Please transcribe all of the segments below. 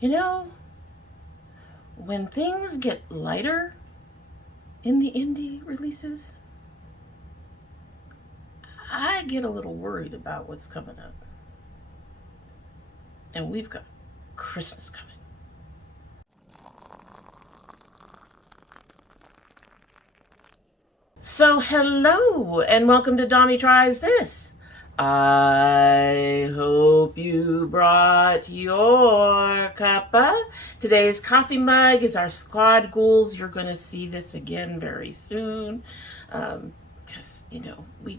You know, when things get lighter in the indie releases, I get a little worried about what's coming up. And we've got Christmas coming. So, hello and welcome to domytriesthis. I hope you brought your cuppa. Today's coffee mug is our squad goals. You're going to see this again very soon. Because, we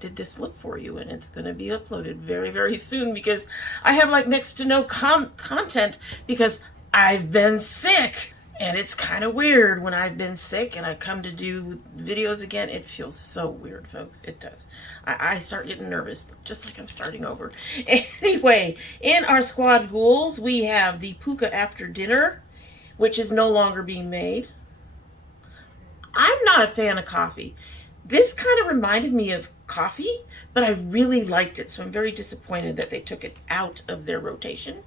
did this look for you and it's going to be uploaded very, very soon because I have like next to no content because I've been sick. And it's kind of weird when I've been sick and I come to do videos again. It feels so weird, folks. It does. I start getting nervous, just like I'm starting over. Anyway, in our squad goals, we have the Pukka after dinner, which is no longer being made. I'm not a fan of coffee. This kind of reminded me of coffee, but I really liked it, so I'm very disappointed that they took it out of their rotation.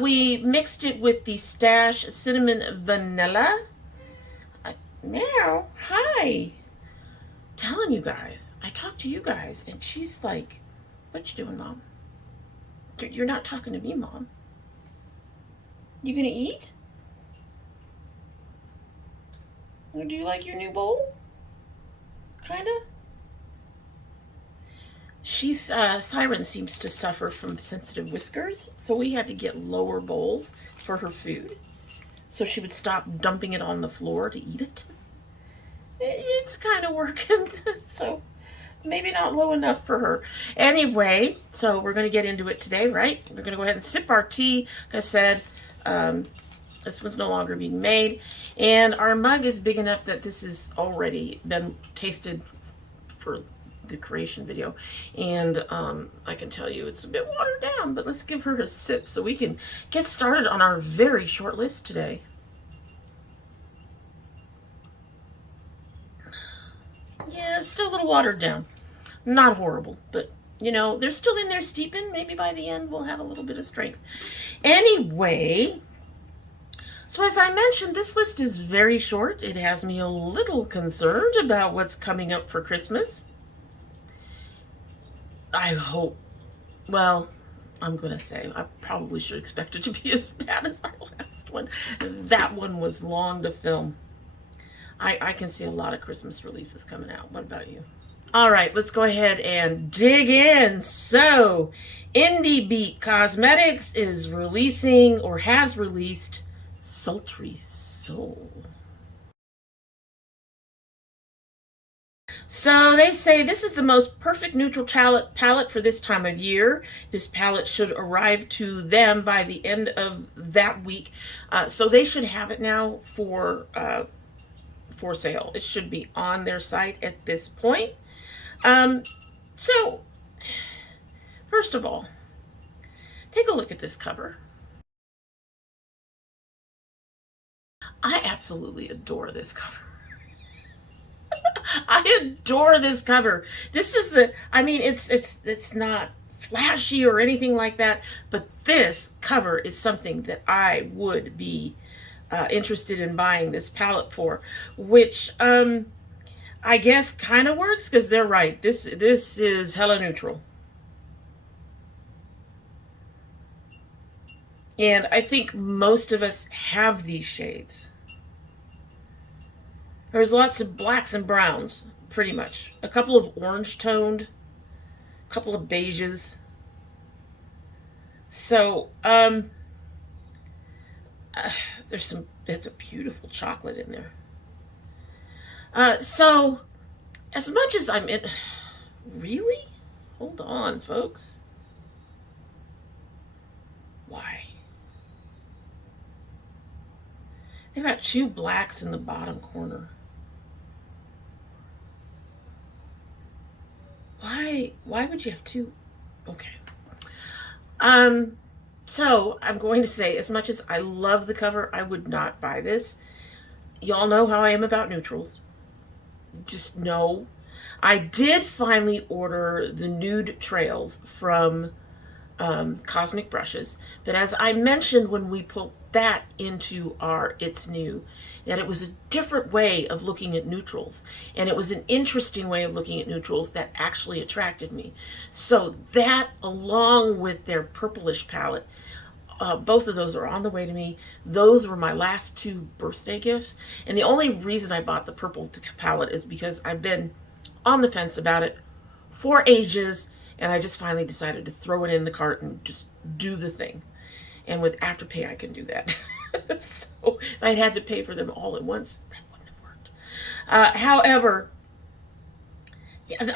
We mixed it with the Stash Cinnamon Vanilla. Meow, hi. Telling you guys, I talked to you guys, and she's like, what you doing, Mom? You're not talking to me, Mom. You gonna eat? Or do you like your new bowl? Kinda? Siren seems to suffer from sensitive whiskers, so we had to get lower bowls for her food so she would stop dumping it on the floor to eat it. It's kind of working, so maybe not low enough for her. Anyway, so we're going to get into it today, right? We're going to go ahead and sip our tea. Like I said, this one's no longer being made. And our mug is big enough that this has already been tasted for the creation video, and I can tell you it's a bit watered down, but let's give her a sip so we can get started on our very short list today. Yeah, it's still a little watered down. Not horrible, but they're still in there steeping. Maybe by the end we'll have a little bit of strength. Anyway, so as I mentioned, this list is very short. It has me a little concerned about what's coming up for Christmas. I hope, well, I'm going to say I probably should expect it to be as bad as our last one. That one was long to film. I can see a lot of Christmas releases coming out. What about you? All right, let's go ahead and dig in. So, Indie Beat Cosmetics is releasing or has released Sultry Soul. So they say this is the most perfect neutral palette for this time of year. This palette should arrive to them by the end of that week. So they should have it now for sale. It should be on their site at this point. So, first of all, take a look at this cover. I absolutely adore this cover. I adore this cover. This is it's not flashy or anything like that, but this cover is something that I would be interested in buying this palette for, which I guess kind of works because they're right. This is hella neutral. And I think most of us have these shades. There's lots of blacks and browns, pretty much. A couple of orange toned, a couple of beiges. So, there's a beautiful chocolate in there. So, as much as I'm in, really? Hold on, folks. Why? They've got two blacks in the bottom corner. Why would you have two? Okay. So I'm going to say, as much as I love the cover, I would not buy this. Y'all know how I am about neutrals. Just no. I did finally order the Nude Trails from Cosmic brushes. But as I mentioned when we pulled that into our It's New, that it was a different way of looking at neutrals. And it was an interesting way of looking at neutrals that actually attracted me. So that, along with their purplish palette, both of those are on the way to me. Those were my last two birthday gifts. And the only reason I bought the purple palette is because I've been on the fence about it for ages, and I just finally decided to throw it in the cart and just do the thing. And with Afterpay, I can do that. So if I had to pay for them all at once, that wouldn't have worked. However, yeah,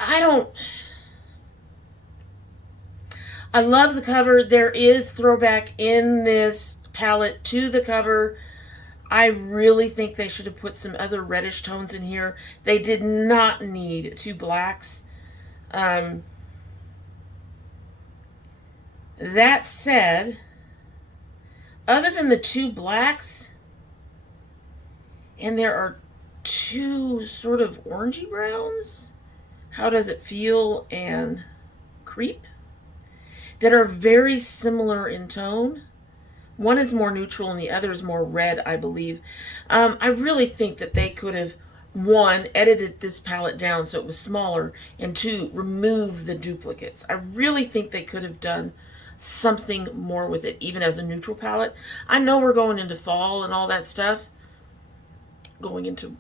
I love the cover. There is throwback in this palette to the cover. I really think they should have put some other reddish tones in here. They did not need two blacks. That said, other than the two blacks, and there are two sort of orangey browns, How Does It Feel and Creep, that are very similar in tone. One is more neutral and the other is more red, I believe. I really think that they could have, one, edited this palette down so it was smaller, and two, remove the duplicates. I really think they could have done something more with it, even as a neutral palette. I know we're going into fall and all that stuff, going into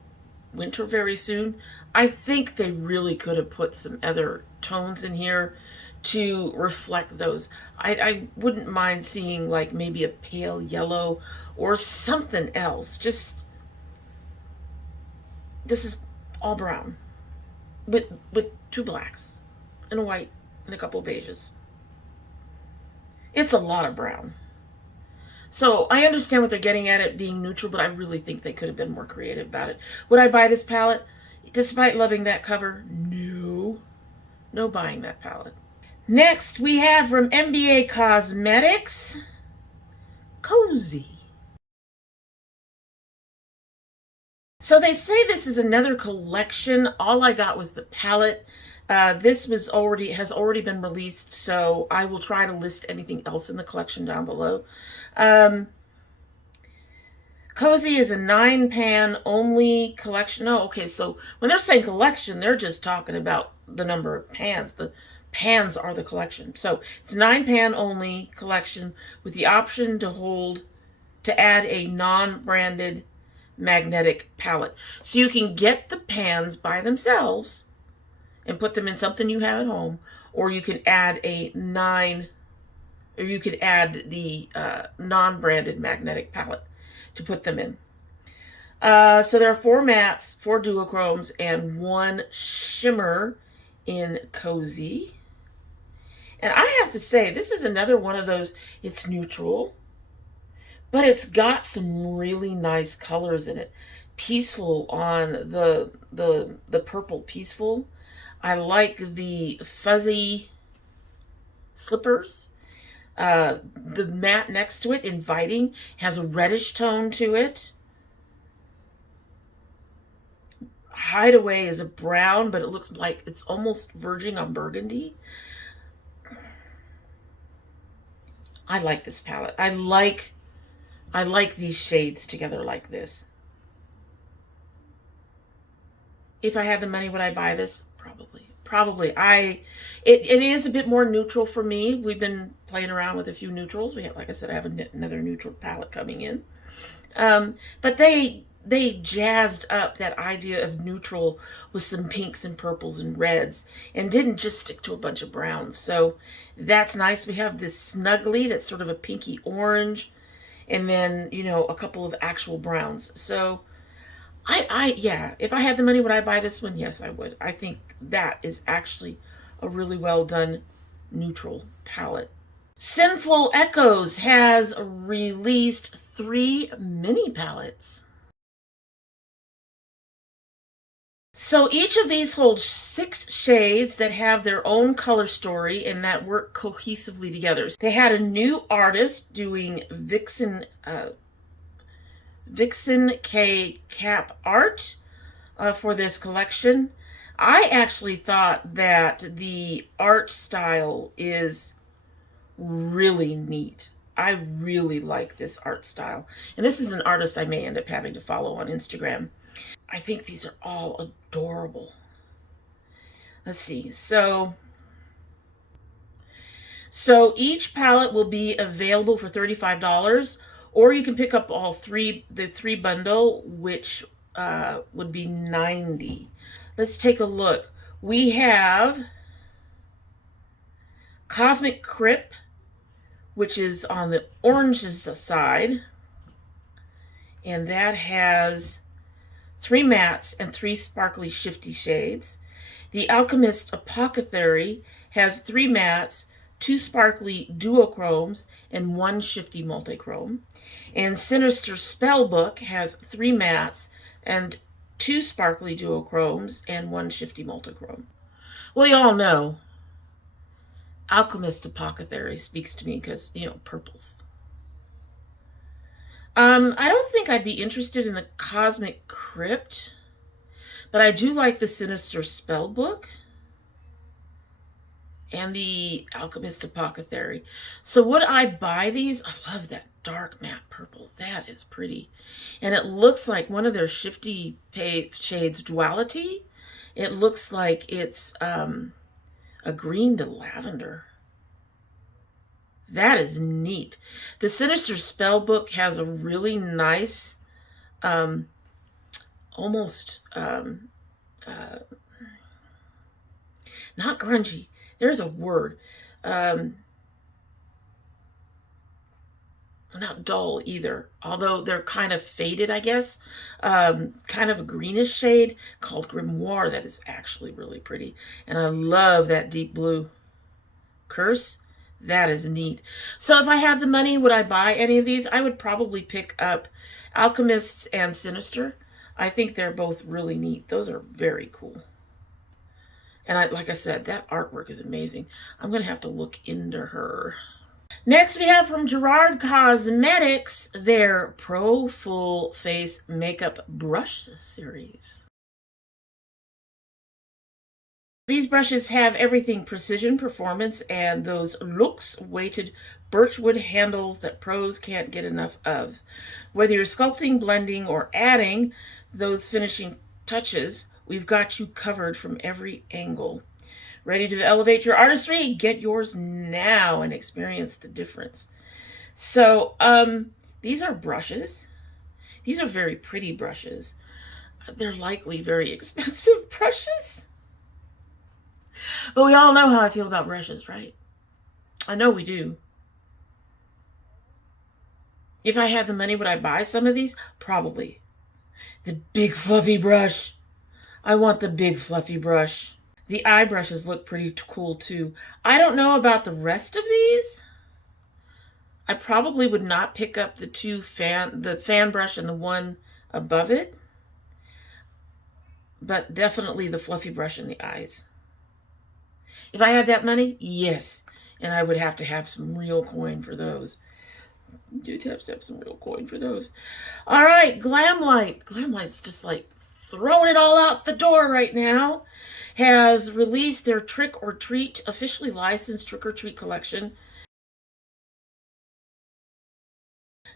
winter very soon. I think they really could have put some other tones in here to reflect those. I wouldn't mind seeing like maybe a pale yellow or something else. Just, this is all brown with two blacks and a white and a couple of beiges. It's a lot of brown. So I understand what they're getting at it being neutral, but I really think they could have been more creative about it. Would I buy this palette? Despite loving that cover, no. No buying that palette. Next, we have from MBA Cosmetics, Cozy. So they say this is another collection. All I got was the palette. This has already been released, so I will try to list anything else in the collection down below. Cozy is a 9-pan only collection. Oh, okay, so when they're saying collection, they're just talking about the number of pans. The pans are the collection. So it's 9-pan only collection with the option to add a non-branded magnetic palette. So you can get the pans by themselves and put them in something you have at home, or you can add the non-branded magnetic palette to put them in. So there are 4 mattes, 4 duochromes, and 1 shimmer in Cozy. And I have to say, this is another one of those, it's neutral, but it's got some really nice colors in it. Peaceful on the purple Peaceful. I like the fuzzy slippers. The matte next to it, Inviting, has a reddish tone to it. Hideaway is a brown, but it looks like it's almost verging on burgundy. I like this palette. I like these shades together like this. If I had the money, would I buy this? Probably. It is a bit more neutral for me. We've been playing around with a few neutrals. Like I said, I have another neutral palette coming in. But they jazzed up that idea of neutral with some pinks and purples and reds and didn't just stick to a bunch of browns. So that's nice. We have this Snuggly that's sort of a pinky orange, and then, you know, a couple of actual browns. So yeah, if I had the money, would I buy this one? Yes, I would. I think that is actually a really well done neutral palette. Sinful Echoes has released 3 mini palettes. So each of these holds 6 shades that have their own color story and that work cohesively together. They had a new artist doing Vixen K cap art for this collection. I actually thought that the art style is really neat. I really like this art style. And this is an artist I may end up having to follow on Instagram. I think these are all adorable. Let's see. So each palette will be available for $35, or you can pick up all three, the three bundle, which would be $90. Let's take a look. We have Cosmic Crypt, which is on the orange side, and that has 3 mattes and 3 sparkly shifty shades. The Alchemist Apothecary has 3 mattes, 2 sparkly duochromes, and 1 shifty multichrome. And Sinister Spellbook has 3 mattes and 2 sparkly duochromes and 1 shifty multichrome. Well, you all know Alchemist Apothecary speaks to me because, you know, purples. I don't think I'd be interested in the Cosmic Crypt, but I do like the Sinister Spellbook and the Alchemist Apothecary. So would I buy these? I love that dark matte purple. That is pretty. And it looks like one of their shifty shades, Duality. It looks like it's a green to lavender. That is neat. The Sinister Spellbook has a really nice, almost, not grungy. There's a word. Not dull either, although they're kind of faded, I guess. Kind of a greenish shade called Grimoire that is actually really pretty. And I love that deep blue. Curse. That is neat. So if I had the money, would I buy any of these? I would probably pick up Alchemists and Sinister. I think they're both really neat. Those are very cool. And like I said, that artwork is amazing. I'm going to have to look into her. Next, we have from Gerard Cosmetics, their Pro Full Face Makeup Brush Series. These brushes have everything precision, performance, and those luxe-weighted birchwood handles that pros can't get enough of. Whether you're sculpting, blending, or adding those finishing touches, we've got you covered from every angle. Ready to elevate your artistry? Get yours now and experience the difference. So, these are brushes. These are very pretty brushes. They're likely very expensive brushes. But we all know how I feel about brushes, right? I know we do. If I had the money, would I buy some of these? Probably. The big fluffy brush. I want the big fluffy brush. The eye brushes look pretty cool too. I don't know about the rest of these. I probably would not pick up the fan brush and the one above it. But definitely the fluffy brush in the eyes. If I had that money, yes. And I would have to have some real coin for those. You'd have to have some real coin for those. All right, Glamlight. Glamlight's just like throwing it all out the door right now. Has released their Trick or Treat, officially licensed Trick or Treat collection.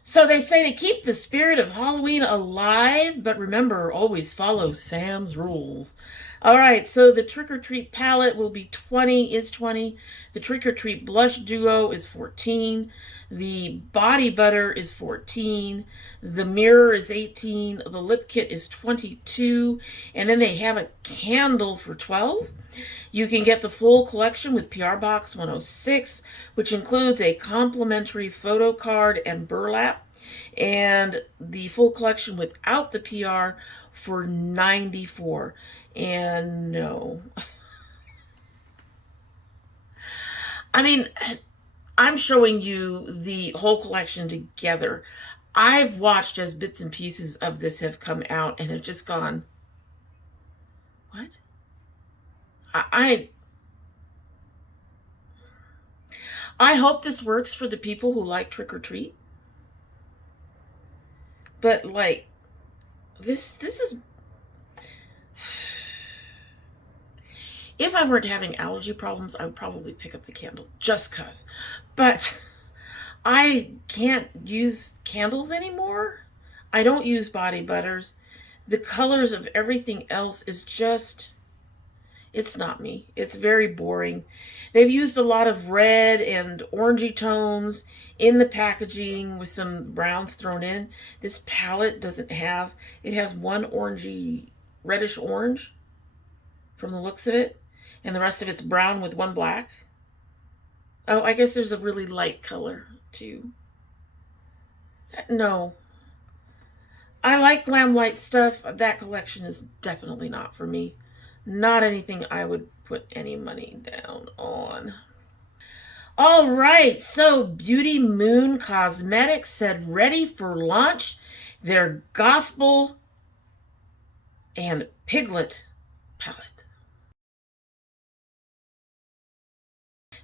So they say to keep the spirit of Halloween alive, but remember, always follow Sam's rules. All right, so the Trick or Treat palette will be $20. The Trick or Treat blush duo is $14. The body butter is $14. The mirror is $18. The lip kit is $22. And then they have a candle for $12. You can get the full collection with PR Box 106, which includes a complimentary photo card and burlap, and the full collection without the PR for $94. And no. I mean, I'm showing you the whole collection together. I've watched as bits and pieces of this have come out and have just gone, what? I hope this works for the people who like Trick or Treat. But like, this is, If I weren't having allergy problems, I would probably pick up the candle just cuz. But I can't use candles anymore. I don't use body butters. The colors of everything else is just, it's not me. It's very boring. They've used a lot of red and orangey tones in the packaging with some browns thrown in. This palette doesn't have, it has one orangey, reddish orange from the looks of it, and the rest of it's brown with one black. Oh, I guess there's a really light color too. No. I like glam light stuff. That collection is definitely not for me. Not anything I would put any money down on. All right, so Beauty Moon Cosmetics said ready for launch their Gospel and Piglet palette.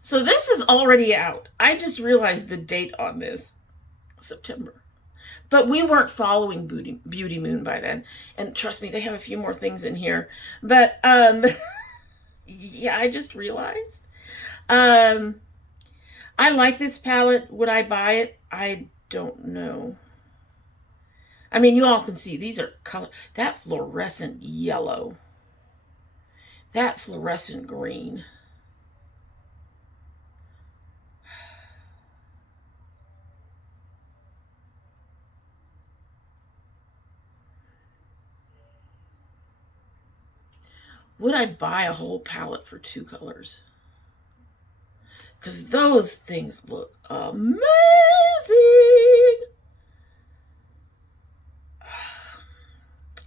So this is already out. I just realized the date on this, September. But we weren't following Beauty Moon by then. And trust me, they have a few more things in here. But yeah, I just realized. I like this palette. Would I buy it? I don't know. I mean, you all can see these are color. That fluorescent yellow. That fluorescent green. Would I buy a whole palette for 2 colors? Because those things look amazing.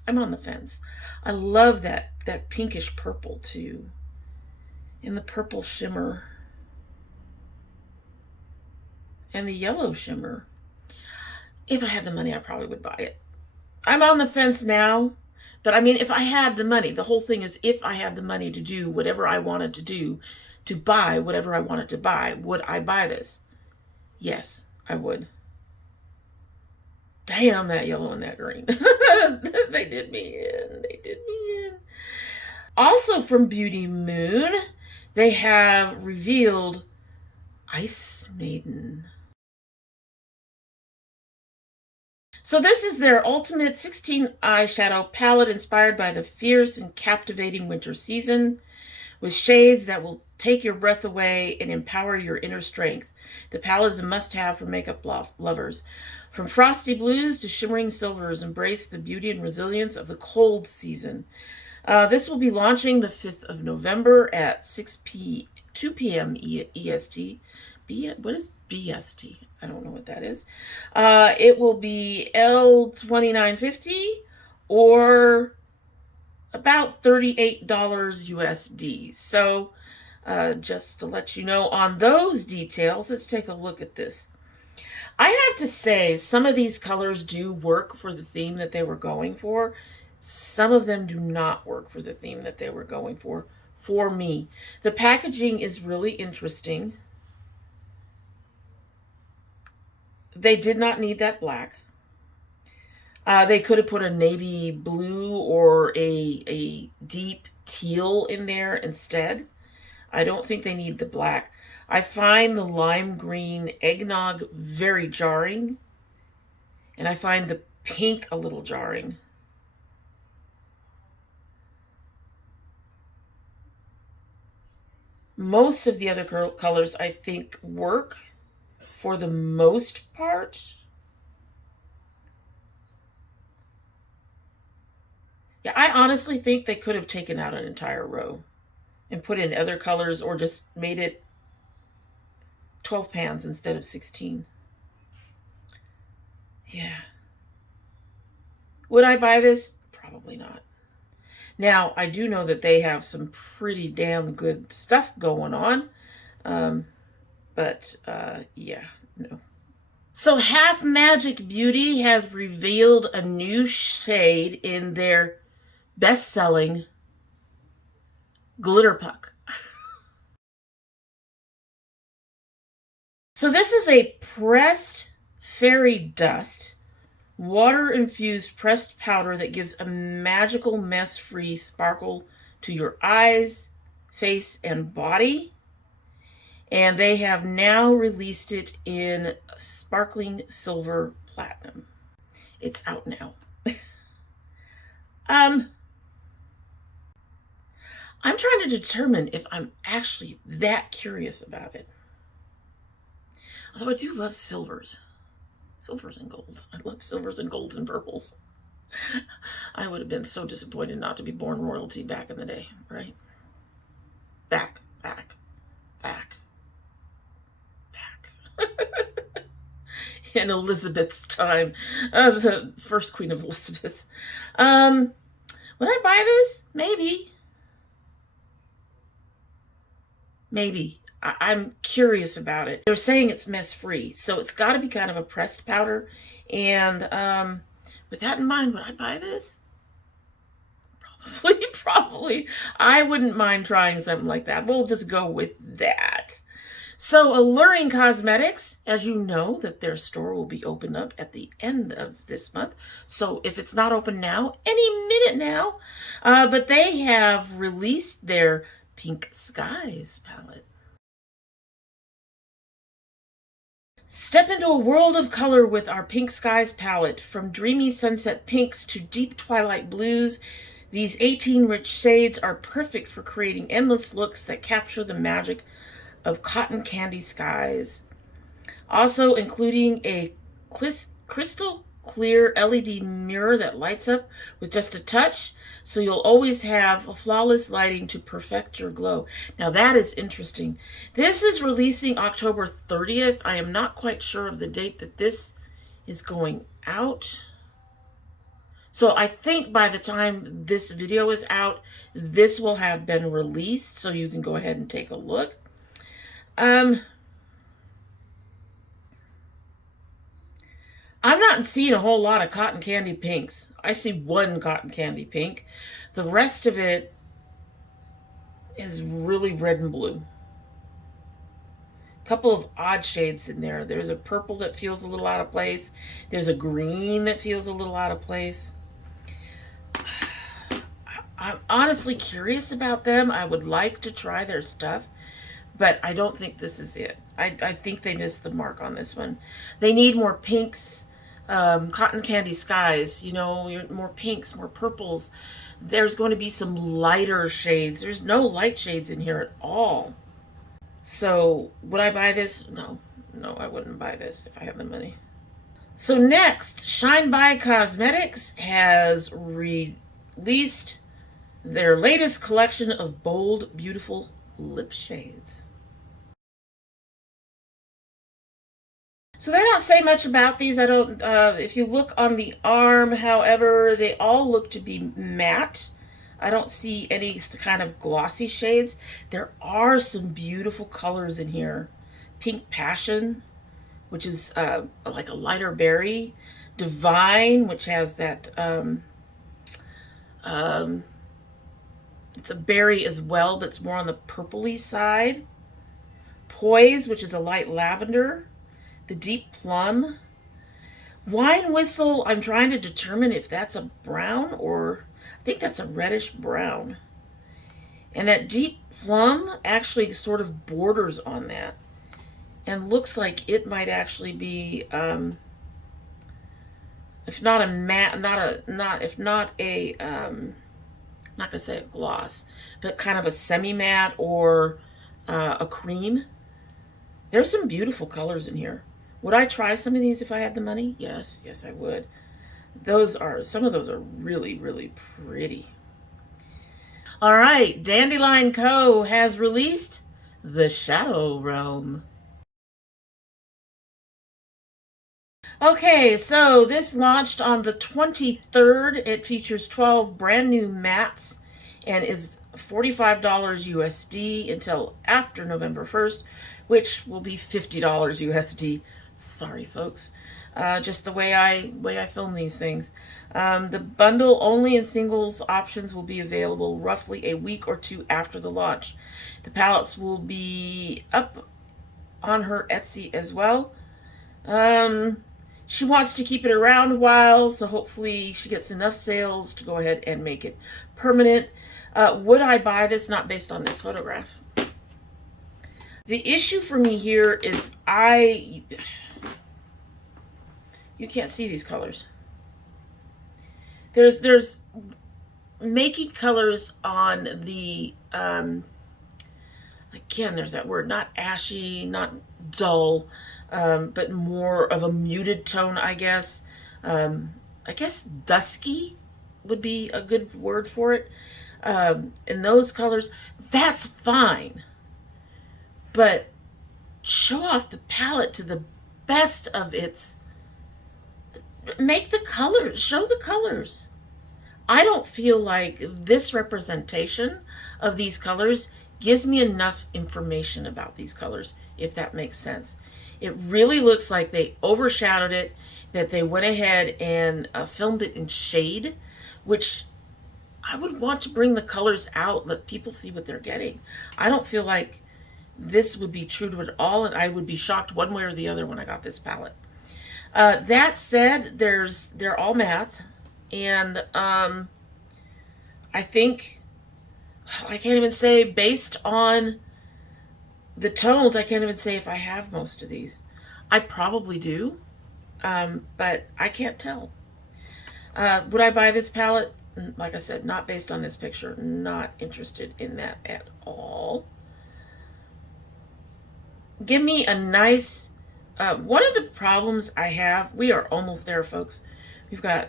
I'm on the fence. I love that pinkish purple too. And the purple shimmer. And the yellow shimmer. If I had the money, I probably would buy it. I'm on the fence now. But I mean, if I had the money, the whole thing is if I had the money to do whatever I wanted to do, to buy whatever I wanted to buy, would I buy this? Yes, I would. Damn, that yellow and that green. They did me in. They did me in. Also from Beauty Moon, they have revealed Ice Maiden. So this is their ultimate 16 eyeshadow palette inspired by the fierce and captivating winter season, with shades that will take your breath away and empower your inner strength. The palette is a must-have for makeup lovers. From frosty blues to shimmering silvers, embrace the beauty and resilience of the cold season. This will be launching the 5th of November at 2 p.m. EST. What is BST? I don't know what that is. It will be L29.50 or about $38 USD. So just to let you know on those details, let's take a look at this. I have to say, some of these colors do work for the theme that they were going for. Some of them do not work for the theme that they were going for me. The packaging is really interesting. They did not need that black. They could have put a navy blue or a deep teal in there instead. I don't think they need the black. I find the lime green eggnog very jarring. And I find the pink a little jarring. Most of the other colors I think work for the most part. Yeah, I honestly think they could have taken out an entire row and put in other colors or just made it 12 pans instead of 16. Yeah. Would I buy this? Probably not. Now, I do know that they have some pretty damn good stuff going on. But yeah, no. So Half Magic Beauty has revealed a new shade in their best-selling Glitter Puck. So this is a pressed fairy dust, water-infused pressed powder that gives a magical mess-free sparkle to your eyes, face and body. And they have now released it in sparkling silver platinum. It's out now. I'm trying to determine if I'm actually that curious about it. Although I do love silvers. Silvers and golds. I love silvers and golds and purples. I would have been so disappointed not to be born royalty back in the day, right? Back. In Elizabeth's time, the first Queen of Elizabeth. Would I buy this? Maybe. I'm curious about it. They're saying it's mess-free, so it's got to be kind of a pressed powder. And with that in mind, would I buy this? Probably. I wouldn't mind trying something like that. We'll just go with that. So Alluring Cosmetics, as you know, that their store will be opened up at the end of this month. So if it's not open now, any minute now. But they have released their Pink Skies palette. Step into a world of color with our Pink Skies palette. From dreamy sunset pinks to deep twilight blues, these 18 rich shades are perfect for creating endless looks that capture the magic of cotton candy skies. Also including a crystal clear LED mirror that lights up with just a touch, so you'll always have a flawless lighting to perfect your glow. Now that is interesting. This is releasing October 30th. I am not quite sure of the date that this is going out. So I think by the time this video is out, this will have been released, so you can go ahead and take a look. I'm not seeing a whole lot of cotton candy pinks. I see one cotton candy pink. The rest of it is really red and blue. A couple of odd shades in there. There's a purple that feels a little out of place. There's a green that feels a little out of place. I'm honestly curious about them. I would like to try their stuff, but I don't think this is it. I think they missed the mark on this one. They need more pinks, cotton candy skies, you know, more pinks, more purples. There's going to be some lighter shades. There's no light shades in here at all. So would I buy this? No, I wouldn't buy this if I had the money. So next, Shine By Cosmetics has released their latest collection of bold, beautiful lip shades. So they don't say much about these. I don't, if you look on the arm, however, they all look to be matte. I don't see any kind of glossy shades. There are some beautiful colors in here. Pink Passion, which is like a lighter berry. Divine, which has that, it's a berry as well, but it's more on the purpley side. Poise, which is a light lavender. The Deep Plum. Wine Whistle, I'm trying to determine if that's a brown or I think that's a reddish brown. And that Deep Plum actually sort of borders on that and looks like it might actually be if not a matte, not gonna say a gloss, but kind of a semi-matte or a cream. There's some beautiful colors in here. Would I try some of these if I had the money? Yes, I would. Some of those are really, really pretty. All right, Dandelion Co. has released The Shadow Realm. Okay, so this launched on the 23rd. It features 12 brand new mattes and is $45 USD until after November 1st, which will be $50 USD. Sorry, folks. Just the way I film these things. The bundle only and singles options will be available roughly a week or two after the launch. The palettes will be up on her Etsy as well. She wants to keep it around a while, so hopefully she gets enough sales to go ahead and make it permanent. Would I buy this? Not based on this photograph. The issue for me here is you can't see these colors. There's making colors on the, again, there's that word, not ashy, not dull, but more of a muted tone, I guess. I guess dusky would be a good word for it. In those colors, that's fine. But show off the palette to the best of its, make the colors, show the colors. I don't feel like this representation of these colors gives me enough information about these colors, if that makes sense. It really looks like they overshadowed it, that they went ahead and filmed it in shade, which I would want to bring the colors out, let people see what they're getting. I don't feel like this would be true to it all, and I would be shocked one way or the other when I got this palette. That said, they're all matte, and I think, I can't even say, based on the tones, I can't even say if I have most of these. I probably do, but I can't tell. Would I buy this palette? Like I said, not based on this picture. Not interested in that at all. Give me a nice, one of the problems I have, we are almost there, folks. We've got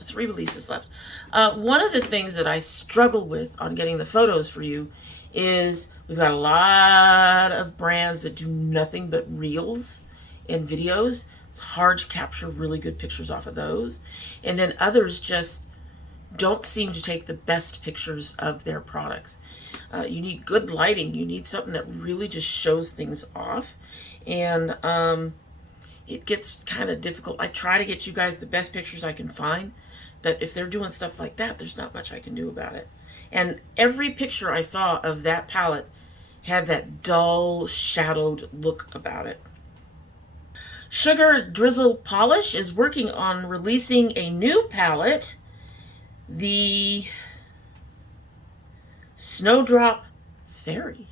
3 releases left. One of the things that I struggle with on getting the photos for you is we've got a lot of brands that do nothing but reels and videos. It's hard to capture really good pictures off of those. And then others just don't seem to take the best pictures of their products. You need good lighting. You need something that really just shows things off. And it gets kind of difficult. I try to get you guys the best pictures I can find, but if they're doing stuff like that, there's not much I can do about it. And every picture I saw of that palette had that dull, shadowed look about it. Sugar Drizzle Polish is working on releasing a new palette, the Snowdrop Fairy.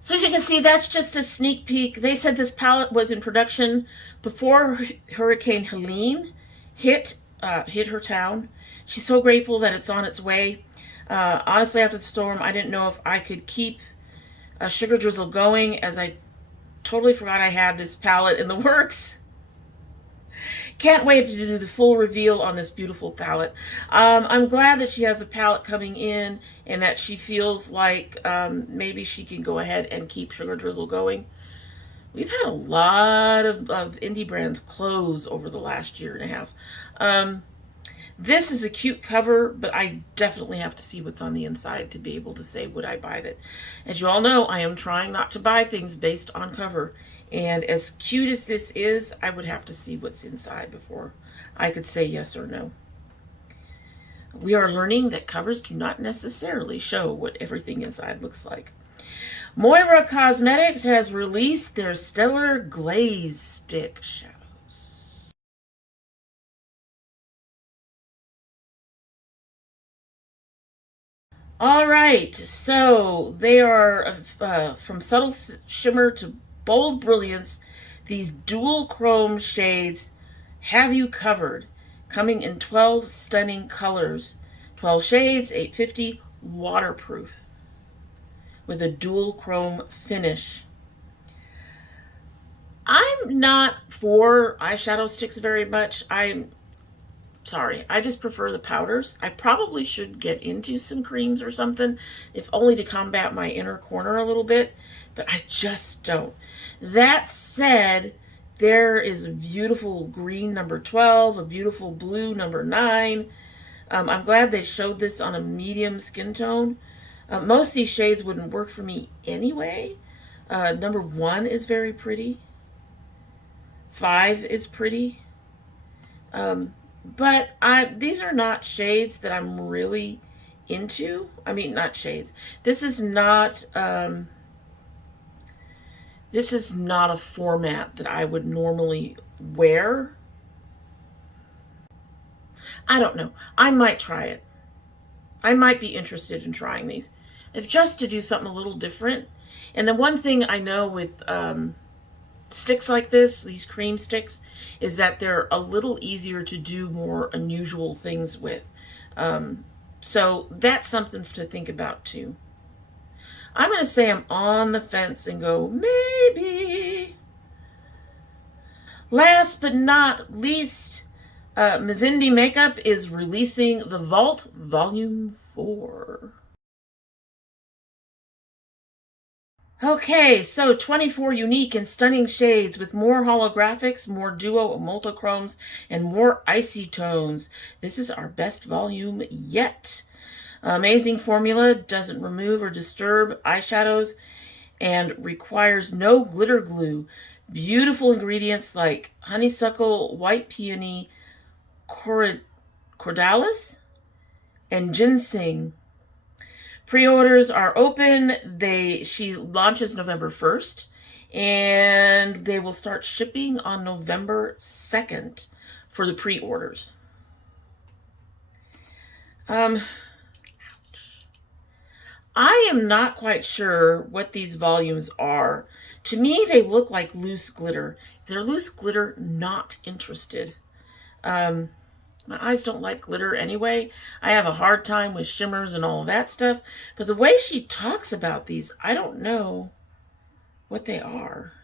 So as you can see, that's just a sneak peek. They said this palette was in production before Hurricane Helene hit her town. She's so grateful that it's on its way. Honestly, after the storm, I didn't know if I could keep Sugar Drizzle going, as I totally forgot I had this palette in the works. Can't wait to do the full reveal on this beautiful palette. I'm glad that she has a palette coming in and that she feels like maybe she can go ahead and keep Sugar Drizzle going. We've had a lot of indie brands close over the last year and a half. This is a cute cover, but I definitely have to see what's on the inside to be able to say, would I buy it? As you all know, I am trying not to buy things based on cover. And as cute as this is, I would have to see what's inside before I could say yes or no. We are learning that covers do not necessarily show what everything inside looks like. Moira Cosmetics has released their Stellar Glaze Stick Shadows. All right, so they are from Subtle Shimmer to Bold Brilliance. These dual chrome shades have you covered, coming in 12 stunning colors. 12 shades, $8.50, waterproof, with a dual chrome finish. I'm not for eyeshadow sticks very much. I'm sorry, I just prefer the powders. I probably should get into some creams or something, if only to combat my inner corner a little bit, but I just don't. That said, there is a beautiful green number 12, a beautiful blue number 9. I'm glad they showed this on a medium skin tone. Most of these shades wouldn't work for me anyway. Number 1 is very pretty. 5 is pretty. But these are not shades that I'm really into. I mean, not shades. This is not a format that I would normally wear. I don't know. I might try it. I might be interested in trying these. If just to do something a little different. And the one thing I know with sticks like this, these cream sticks, is that they're a little easier to do more unusual things with. So that's something to think about too. I'm going to say I'm on the fence and go maybe. Last but not least, Mavindi Makeup is releasing The Vault Volume 4. Okay, so 24 unique and stunning shades with more holographics, more duo multichromes, and more icy tones. This is our best volume yet. Amazing formula, doesn't remove or disturb eyeshadows, and requires no glitter glue. Beautiful ingredients like honeysuckle, white peony, cordalis, and ginseng. Pre-orders are open. She launches November 1st, and they will start shipping on November 2nd for the pre-orders. I am not quite sure what these volumes are. To me, they look like loose glitter. If they're loose glitter, not interested. My eyes don't like glitter anyway. I have a hard time with shimmers and all of that stuff. But the way she talks about these, I don't know what they are.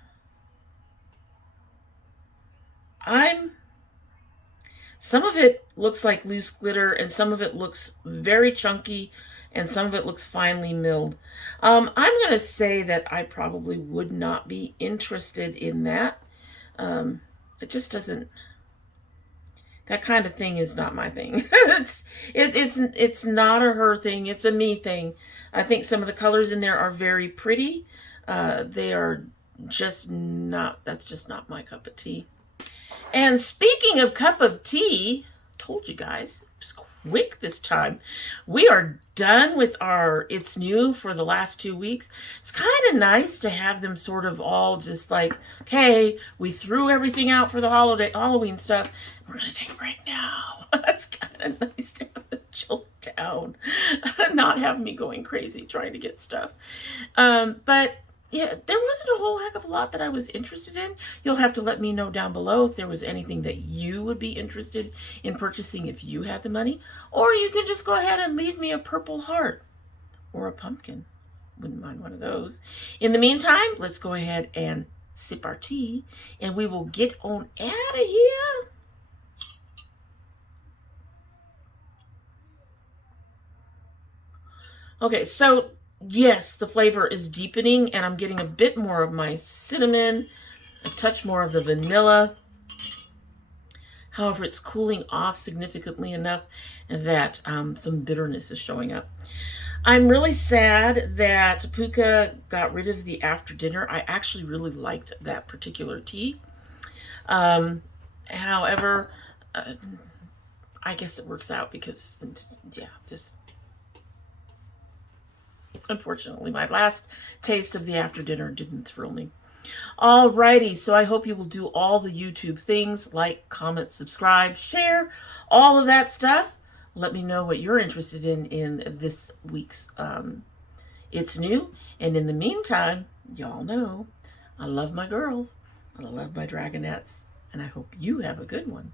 Some of it looks like loose glitter, and some of it looks very chunky, and some of it looks finely milled. I'm going to say that I probably would not be interested in that. It just doesn't... That kind of thing is not my thing. It's not a her thing. It's a me thing. I think some of the colors in there are very pretty. They are just not, that's just not my cup of tea. And speaking of cup of tea, told you guys, it was quick this time. We are done with our It's New for the last 2 weeks. It's kind of nice to have them sort of all just like, okay, we threw everything out for the Halloween stuff. We're going to take a break now. It's kind of nice to have them chill down, not have me going crazy trying to get stuff. But yeah, there wasn't a whole heck of a lot that I was interested in. You'll have to let me know down below if there was anything that you would be interested in purchasing if you had the money. Or you can just go ahead and leave me a purple heart or a pumpkin. Wouldn't mind one of those. In the meantime, let's go ahead and sip our tea, and we will get on out of here. Okay, so yes, the flavor is deepening, and I'm getting a bit more of my cinnamon, a touch more of the vanilla. However, it's cooling off significantly enough that some bitterness is showing up. I'm really sad that Pukka got rid of the after dinner. I actually really liked that particular tea. However, I guess it works out because, yeah, just... Unfortunately, my last taste of the after dinner didn't thrill me. Alrighty, so I hope you will do all the YouTube things, like, comment, subscribe, share, all of that stuff. Let me know what you're interested in this week's It's New. And in the meantime, y'all know I love my girls, and I love my dragonettes, and I hope you have a good one.